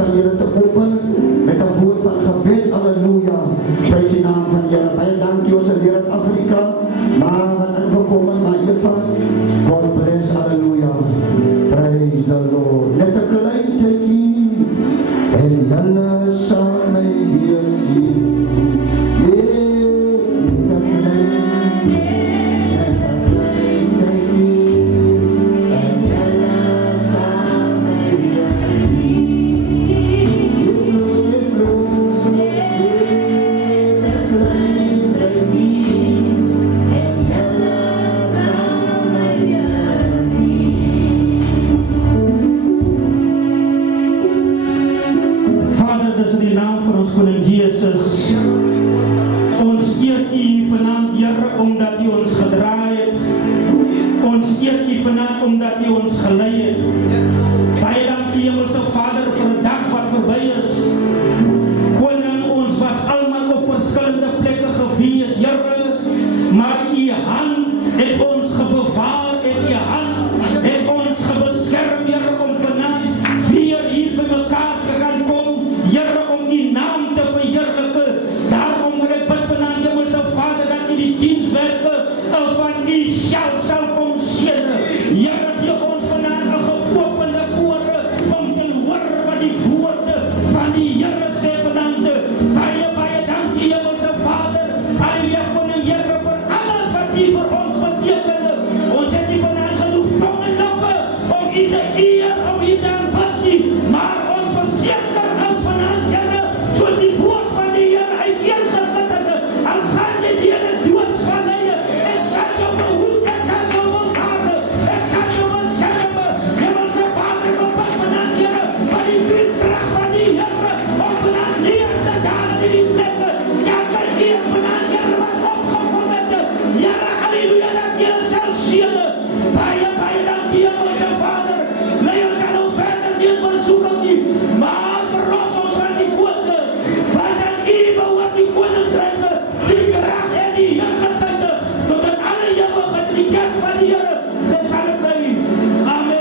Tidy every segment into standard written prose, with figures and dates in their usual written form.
van de Heer te open met een woord van gebed. Halleluja. Prijs de naam van de Heer. Baie dankie ons Heer in Afrika. Maar wat aangekomen, maar Eva. God bless. Halleluja. Praise the Lord. Net een klein tikkie. En jylle sal my weer sien. Omdat U ons gelei het. Baie dankie Hemelse Vader vir 'n dag wat verby is. Koning, ons was almal op verskillende plekke gewees, Here, maar U hand het ons gebewaar en U hand het ons gebeskerm, Here, om vanaand weer hier by mekaar te kan kom, Here, om U naam te verheerlike. Daarom wil ek bid vanaand, Hemelse Vader, dat U die dienswerke van U self sal kom seën. Here, gee ons vanaand 'n geopende ore om te hoor wat die woorde van die Here sê vanaand. Baie dankie, Hemelse Vader. Halleluja, koning Here, vir alles wat U vir ons beteken. Ons het nie vanaand genoeg tong en lippe om U te eer, om U te aanbid nie, maar ons verseker is vanaand, Here, soos die woord van die Here uiteengesit is, al gaan jy deur die doodsvallei, ek sal jou behoed, ek sal jou bewaar, ek sal jou beskerm. Hemelse Vader, kom bid vanaand, Here, van die vuurkrag van die Here, om vanaand neer te daal in die plekke. Ja, kan hier vanaand, Here, wat opgekom het. Here, halleluja, dat jy ons sal seën. Baie dankie, Hemelse Vader. Lei ons dan nou verder nie in versoeking nie, maar verlos ons van die bose. Want aan U behoort die koninkryke, die krag en die heerlikheid, tot in alle ewigheid in die kerk van die Here. Dit sal ek bly. Amen.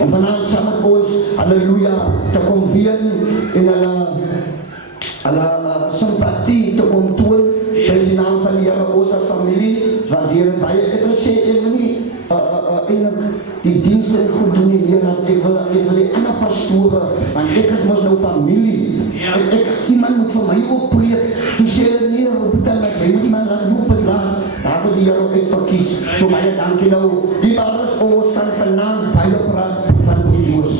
Om vanavond saam met ons, halleluja, te kom weer in hulle simpatie te kom toon, by die naam van die Here, ons as familie, want hier baie, ek wil sê, ek wil nie die dienste goed doen nie, Here, ek wil die ander pastore, want ek is mos nou familie, iemand moet vir my ook preek, die sê, nee, betel met jy, iemand laat loop het laat, daar wil die Here ook verkies, so baie dankie nou, die baris, ons kan vanavond baie praat van die Joos.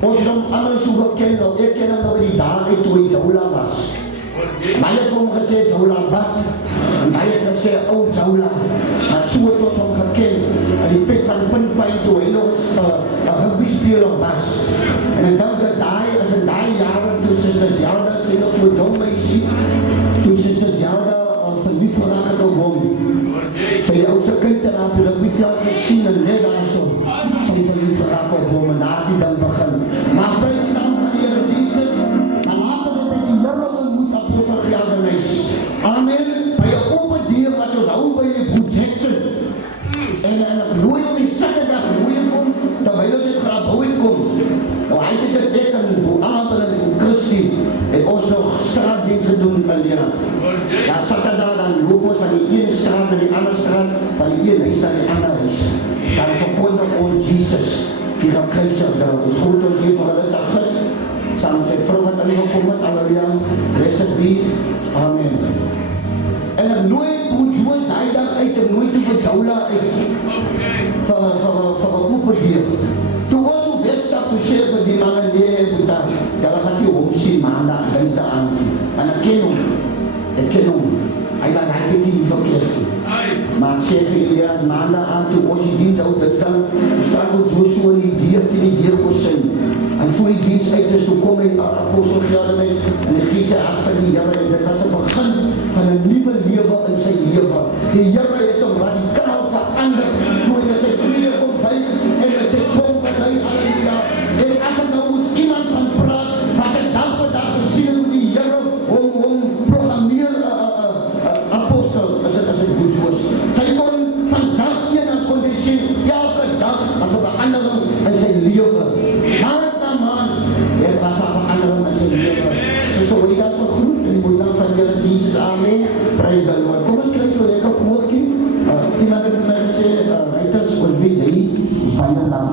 Ons het hom allemaal so geken, ek ken hom nog die dagen toe hy Zoula was. Maar het hom gesê Zoula bad, en hy het gesê ou Zoula, maar so het ons hom geken, en die pik van Puntpijn toe hy nog een rugbyspeler was. En ek dink as in die jaren, toe Sister Zelda, sy nog so dom meisie, toe Sister Zelda verlief geraak het op hom. Sy die oudste kind en had die rugbyveld gesien en net daar so, sy verlief geraak op hom en daar die dan begin. Maar prijs die naam van die Heer Jesus, en later het hy die Here ontmoet op ons vergeldenis. Amen. By 'n open deur wat ons hou by die Boet Jackson. En doen leraar. Daar sit hy daar, dan loop ons van die een straat na die ander straat, van die een huis na die ander huis. Dan verkondig ons Jesus, die gekruisig daar. Ons groet ons hier vir hulle sagtes, saam met sy vrou wat ingekom het, halleluja, blessed be, amen. En ek nooit moet Joos die dag uit, en nooit toe vir Jaula uit, vir een oeperdeeg. Toe ons op wedstap, toe sê vir die man en die boeta, hulle gaan die hom sien maandag, dinsdag aan. En ek ken hom, hy was eigenlijk nie verkeerd. Maar ek sê vir die maandag aan, toe ons die dienst uit, dit kan, staan ons Joshua in die deur kossin. En voor die dienst uit is, toe kom hy apostel Gerademis, en hy gee sy hart van die Here, en dit was een begin van een nieuwe lewe in sy lewe. Die Here het hom radikaal verander, toe hy met sy knieën kom by, en met sy kom by hy, halleluja. En as er nou moes iemand van praat, wat ek dag vir dag gesien hoe die Here hom programmeer, apostel, as het goed soos. Sy kon van dag een en kon hy sien, elke dag, as een verandering in sy lewe. Maand na maand, het was een verandering in sy lewe. So wil jy dat so groet, en die moet dan van Here Jesus, amen, praise the Lord. Kom ons krijg so lekker koorkie, iemand het vir my gesê, uiters, ons weet hy, ons van jou lang.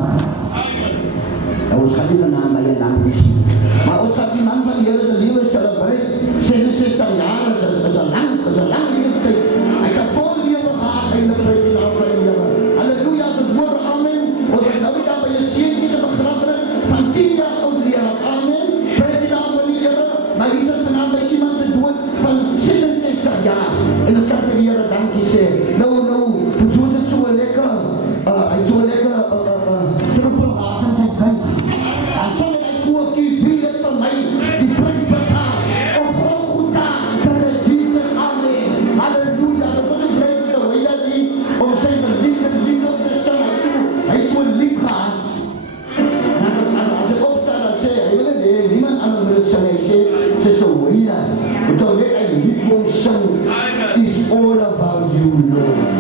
Ons gaan nie vanavond by jou lang wees. Maar ons gaat die man van Here sy lewe celebrate, 66 jaar is een lang leeftijd. Hy het een vol lewe gehad, eindelijk praise the Lord van die Here. Halleluja, as ons woord, amen. Ons het nou daar by jou seentjies en begrafenis van 10 jaar oud leraar, amen. Praise the Lord van die Here. Maar hier is vanavond by iemand se dood van 67 jaar. En ons kan vir die Here dankie sê. Nou, toe is het so lekker, hy so lekker, trippel gehad in sy kant. En so het hy koorkie, wie het van my, die prins betaal, op Golgotha, dat het Jesus, amen. Halleluja, dat was een prijs, hoe dat die, om sy liefde op te sing, hy het so lief gehad. En as ek opstaan, dan sê, hy wil het niemand anders wil het sing, hy sê, sy so hoe dat, want dan let hy lief om sing, is all about you, Lord.